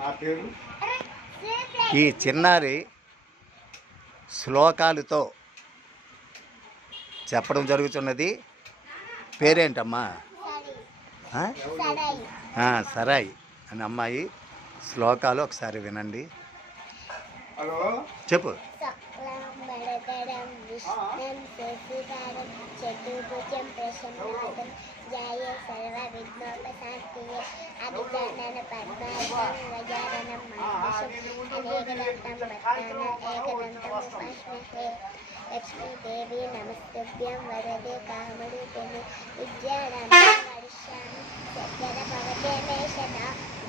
నా పేరు? ఈ చిన్నారి శ్లోకాలతో చెప్పడం జరుగుతున్నది. పేరేంటమ్మా? సరాయి అని అమ్మాయి శ్లోకాలు ఒకసారి వినండి. హలో? చెప్పు. జయ సర్వ పద్మాజం లక్ష్మీదేవి నమస్తుభ్యం వరదే కామడి విద్యారంభం వరిష్యామి సజ్జన భవతే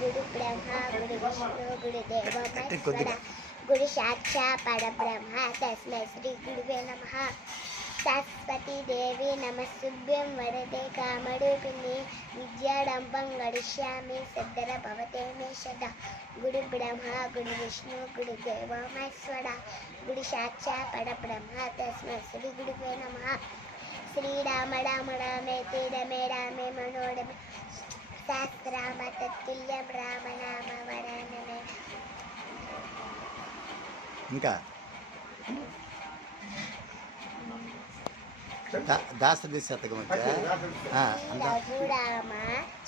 గురు బ్రహ్మ గురు విష్ణు గురుదేవ మహేశ్వర గురు సాక్షా పరబ్రహ్మ తస్మై శ్రీ గురువే నమ సరస్వతీ దేవి వరదే కామరూపిణి విద్యాడంబం గడిష్యామి సిద్ధర భవతే మే సదా. గుడి బ్రహ్మ గుడి విష్ణు గుడి దేవ మహేశ్వర. గురు సాక్షా పరబ్రహ్మ తస్మై శ్రీ గుడిపే నమ. శ్రీరామ రామ రామేతి రమే రామే మనోరమే. శాస్త్రామ తత్తుల్యం రామ నామ వరానమే ఇంకా? దా- దాసరి శతకం రఘురామ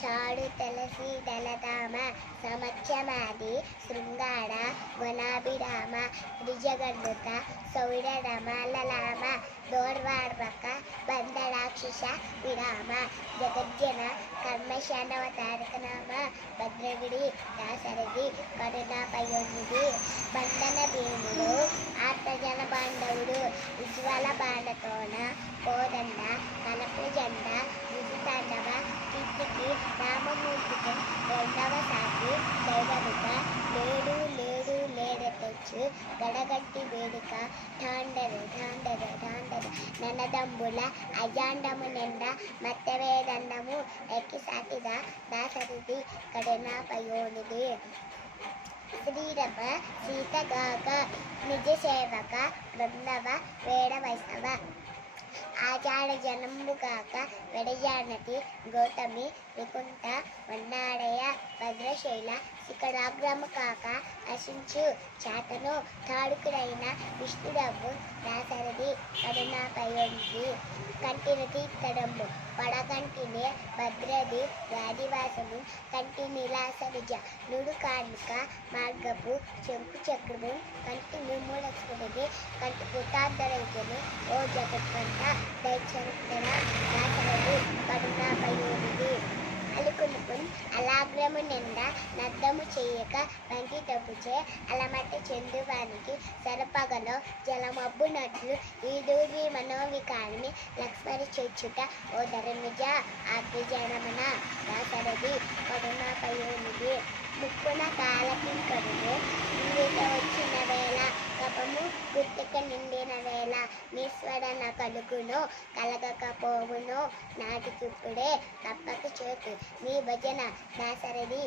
చాడు తెలసి దళదామ సమక్షమాది శృంగార గుణాభిరామ త్రిజగన్నుత సౌర రమాలలామ దోర్వార్వక బంధరాక్షస విరామ జగజ్జన కర్మశానవతారక నామ భద్రగిరి దాసరథి కరుణాపయోనిధి బంధన భీముడు ఆత్మజన బాంధవుడు ఉజ్వల కోదండ కనపు జెండ విజితాండవ కీర్తికి రామమూర్తికి రెండవ సాటి దైవమిక లేడు లేడు లేడటొచ్చు గడగట్టి వేడుక ఠాండరు ఠాండరు ఠాండరు ననదంబుల అజాండము నిండ మత్తవేదండము ఎక్కి సాటిగా దాసరిది కరుణాపయోనిది శ్రీరమ సీతగాక నిజ సేవక బృందవ వేడ వైష్ణవ ఆచార జనంబుగాక వెడజానతి గౌతమి వికుంఠ వన్నాడయ భద్రశైల శిఖరాగ్రము కాక అశించు చేతను తాడుకుడైన విష్ణుడవు దాసరథి కరుణాపయోగి కంటినతి తడంబు పడకంటినే భద్రది వ్యాధివాసము. కంటి నిలాసరిజ నుడు కార్మిక మార్గపు చెంపు చక్రము. కంటి నిర్మూలకుడికి కంటి పుతాంతరైతను ఓ జగత్వంత దైత్యంతన రాసరది కరుణాపయోగి అలుకులుకున్ అలాగ్రము నిండా నద్దము చేయక వంటి తప్పుచే అలమట్టి చెందువానికి సరపగలో జలమబ్బునట్లు ఈ దూరి మనోవికాన్ని లక్ష్మణి చెచ్చుట ఓ ధరమిజ ఆగ్రజనమన దాసరది కరుణాపయోనిది ముక్కున కాలకింకరుడు ఇంగిట పాపము గుర్తుక నిండిన వేళ నీశ్వరన కలుగును కలగకపోవును. నాటికిప్పుడే తప్పక చేతు నీ భజన దాసరది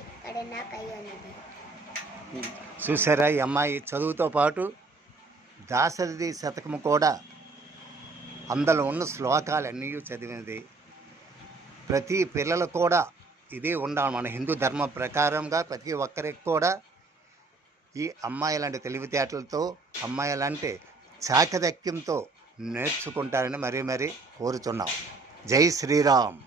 కయ్యనిది చూసారా ఈ అమ్మాయి చదువుతో పాటు దాసరిది శతకము కూడా అందులో ఉన్న శ్లోకాలన్నీ చదివినది ప్రతి పిల్లలు కూడా ఇది ఉండాలి. మన హిందూ ధర్మం ప్రకారంగా ప్రతి ఒక్కరికి కూడా ఈ అమ్మాయి లాంటి తెలివితేటలతో అమ్మాయి లాంటి చాకదక్యంతో నేర్చుకుంటారని మరీ మరీ కోరుతున్నాం. జై శ్రీరామ్.